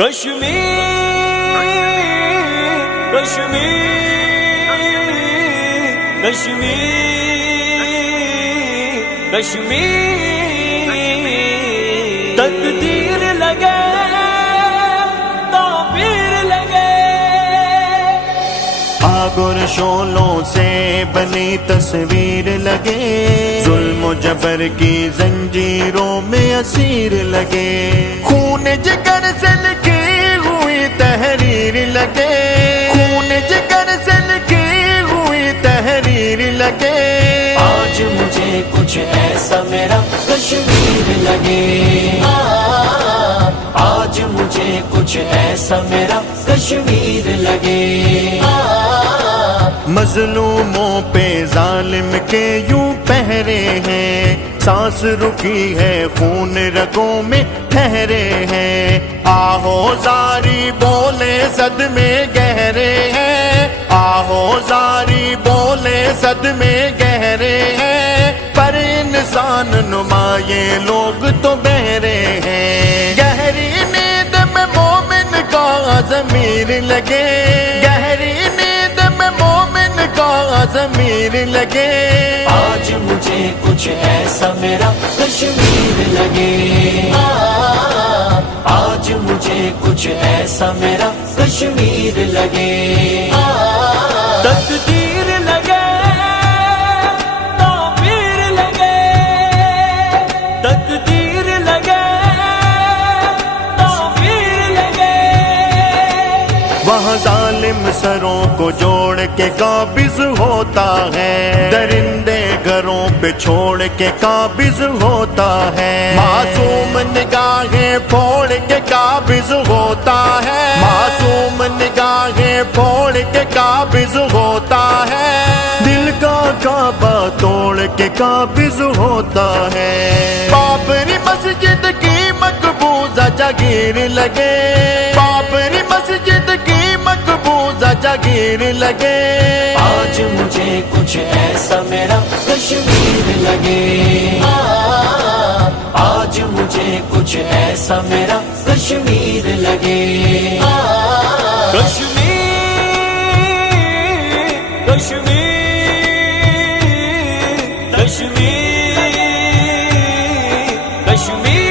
کشمیر کشمیر کشمیر کشمیر تقدیر لگے تعبیر لگے، آگ اور شعلوں سے بنی تصویر لگے، ظلم و جبر کی زنجیروں میں اسیر لگے، خون جگر سے لکھی ہوئی تحریر لگے، خون جگر سے لکھی ہوئی تحریر لگے، آج مجھے کچھ ایسا میرا کشمیر لگے، آج مجھے کچھ ایسا میرا کشمیر لگے، مظلوموں پہ ظالم کے یوں پہرے ہیں، سانس رکی ہے خون رگوں میں ٹھہرے ہیں، آہو زاری بولے صدمے گہرے ہیں، آہو زاری بولے صدمے گہرے ہیں، پر انسان نما یہ لوگ تو بہرے ہیں، گہری نیند میں مومن کا ضمیر لگے، گہری نیند میں مومن کا ضمیر لگے، آج مجھے کچھ ایسا میرا کشمیر لگے، آج مجھے کچھ ایسا میرا کشمیر لگے، تقدیر لگے تعبیر لگے، تقدیر لگے تعبیر لگے، وہاں ظالم سروں کو جوڑ کے قابض ہوتا ہے، درندے گھروں پہ چھوڑ کے قابض ہوتا ہے، معصوم نگاہیں پھوڑ کے قابض ہوتا ہے، معصوم نگاہیں پھوڑ کے قابض ہوتا ہے، دل کا کعبہ توڑ کے قابض ہوتا ہے، بابری مسجد کی مقبوضہ جاگیر لگے، بابری مسجد کی مقبوضہ جاگیر لگے، آج مجھے کچھ ایسا میرا کشمیر لگے، آج مجھے کچھ ایسا میرا کشمیر لگے، کشمیر کشمیر کشمیر کشمیر،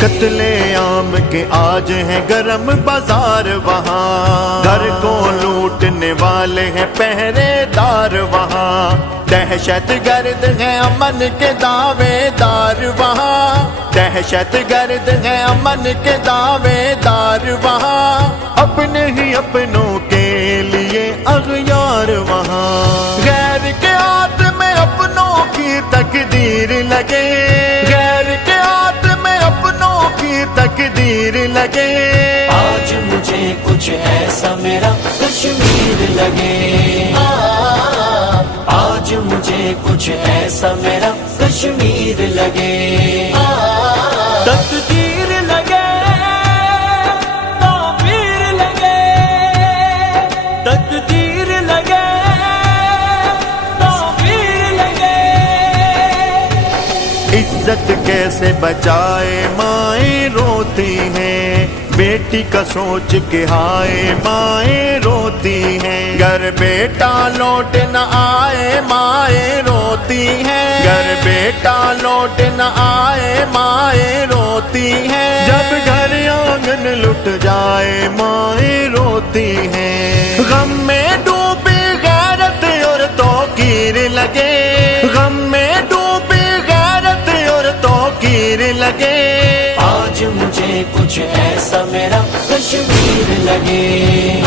قتل عام کے آج ہیں گرم بازار وہاں، گھر کو لوٹنے والے ہیں پہرے دار وہاں، دہشت گرد ہیں امن کے دعوے دار وہاں، دہشت گرد ہیں امن کے دعوے دار وہاں، اپنے ہی اپنوں کے لیے اغیار وہاں، غیر کے ہاتھ میں اپنوں کی تقدیر لگے، غیر کے ہاتھ میں اپنوں کی تقدیر لگے، آج مجھے کچھ ایسا میرا کشمیر لگے، آج مجھے کچھ ایسا میرا کشمیر لگے، تقدیر لگے تعبیر لگے، تقدیر لگے تعبیر لگے، عزت کیسے بچائے مائیں روتی ہیں، بیٹی کا سوچ کے ہائے مائیں روتی ہیں، گر بیٹا لوٹ نہ آئے مائیں روتی ہیں، گر بیٹا لوٹ نہ آئے مائیں روتی ہیں، جب گھر آنگن لٹ جائے مائیں روتی ہیں، غم میں ڈوبی غیرت اور توقیر لگے، غم میں ڈوبی غیرت اور توقیر لگے، آج مجھے کچھ ایسا میرا کشمیر لگے،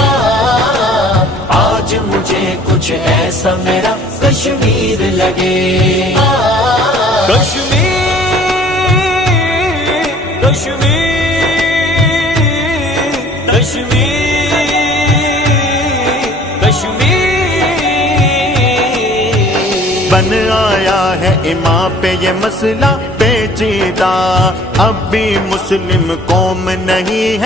آج مجھے کچھ ایسا میرا کشمیر لگے، کشمیر کشمیر کشمیر کشمیر، بن آیا ہے امام پہ یہ مسئلہ پیچیدہ، اب بھی مسلم قوم نہیں ہے